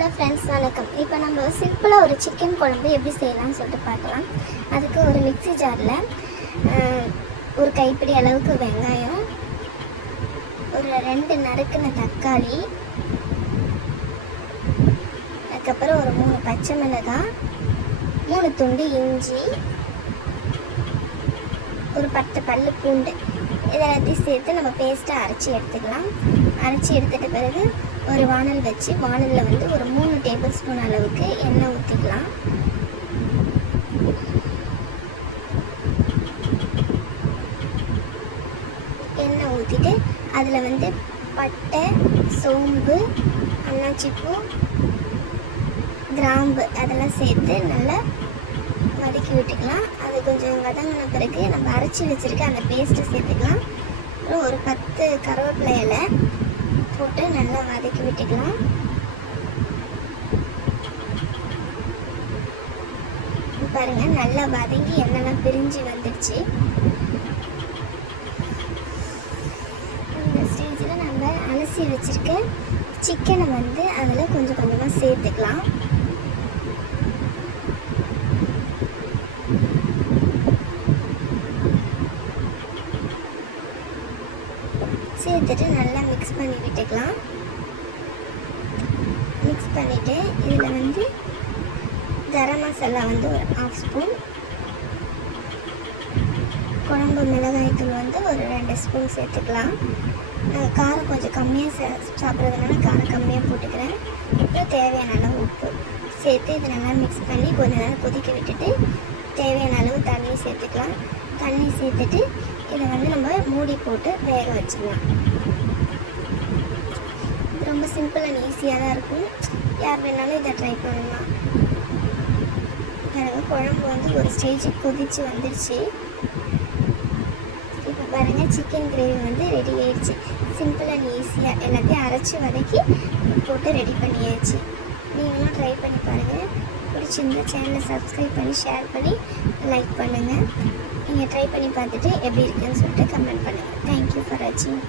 Hello friends வணக்கம். இப்போ நம்ம சிம்பிளாக ஒரு சிக்கன் குழம்பு எப்படி செய்யலாம்னு சொல்லிட்டு பார்க்கலாம். அதுக்கு ஒரு மிக்ஸி ஜாரில் ஒரு கைப்பிடி அளவுக்கு வெங்காயம் ஒரு ரெண்டு நறுக்குன தக்காளி அதுக்கப்புறம் ஒரு மூணு பச்சை மிளகாய் மூணு துண்டு இஞ்சி ஒரு பத்து பல்லு பூண்டு இதெல்லாத்தையும் சேர்த்து நம்ம பேஸ்ட்டாக அரைச்சி எடுத்துக்கலாம். அரைச்சி எடுத்துட்ட பிறகு ஒரு வானல் வச்சு வானலில் வந்து ஒரு மூணு டேபிள் ஸ்பூன் அளவுக்கு எண்ணெய் ஊற்றிக்கலாம் எண்ணெய் ஊற்றிட்டு அதில் வந்து பட்டை சோம்பு அன்னாச்சிப்பூ கிராம்பு அதெல்லாம் சேர்த்து நல்லா வதக்கி விட்டுக்கலாம். அது கொஞ்சம் வதங்கின பிறகு நம்ம அரைச்சி வச்சுருக்க அந்த பேஸ்ட்டை சேர்த்துக்கலாம். அப்புறம் ஒரு பத்து கருவேப்பிலை இலை போட்டு நல்லா வதக்கி விட்டுக்கலாம். பாருங்க நல்லா வதங்கி எண்ணெய்லாம் பிரிஞ்சு வந்துடுச்சு. இந்த ஸ்டேஜில் நம்ம அலசி வச்சுருக்க சிக்கனை வந்து அதில் கொஞ்சம் கொஞ்சமாக சேர்த்துக்கலாம். சேர்த்துட்டு நல்லா மிக்ஸ் பண்ணி விட்டுக்கலாம். மிக்ஸ் பண்ணிவிட்டு இதில் வந்து கரம் மசாலா வந்து ஒரு ஆஃப் ஸ்பூன் குழம்பு மிளகாய்த்தூள் வந்து ஒரு ரெண்டு ஸ்பூன் சேர்த்துக்கலாம். நான் காரம் கொஞ்சம் கம்மியாக சே சாப்பிட்றதுனால காரம் கம்மியாக போட்டுக்கிறேன். அப்புறம் தேவையான அளவு உப்பு சேர்த்து இதை நல்லா மிக்ஸ் பண்ணி கொஞ்ச நேரம் கொதிக்க விட்டுட்டு தேவையான அளவு தண்ணி சேர்த்துக்கலாம். தண்ணி சேர்த்துட்டு இதை வந்து நம்ம மூடி போட்டு வேக வச்சிடலாம். ரொம்ப சிம்பிள் அண்ட் ஈஸியாக தான் இருக்கும். யார் வேணாலும் இதை ட்ரை பண்ணலாம். பாருங்கள் குழம்பு வந்து ஒரு ஸ்டேஜுக்கு கொதிச்சு வந்துடுச்சு இப்போ பாருங்கள் சிக்கன் கிரேவி வந்து ரெடி ஆயிடுச்சு. சிம்பிள் அண்ட் ஈஸியாக எல்லாத்தையும் அரைச்சி வதக்கி போட்டு ரெடி பண்ணியாச்சு. நீங்களும் ட்ரை பண்ணி பாருங்கள் பிடிச்சிருந்தா சேனலை சப்ஸ்கிரைப் பண்ணி ஷேர் பண்ணி லைக் பண்ணுங்கள் நீங்கள் ட்ரை பண்ணி பார்த்துட்டு எப்படி இருக்குன்னு சொல்லிட்டு கமெண்ட் பண்ணுங்கள் தேங்க்யூ ஃபார் வாட்சிங்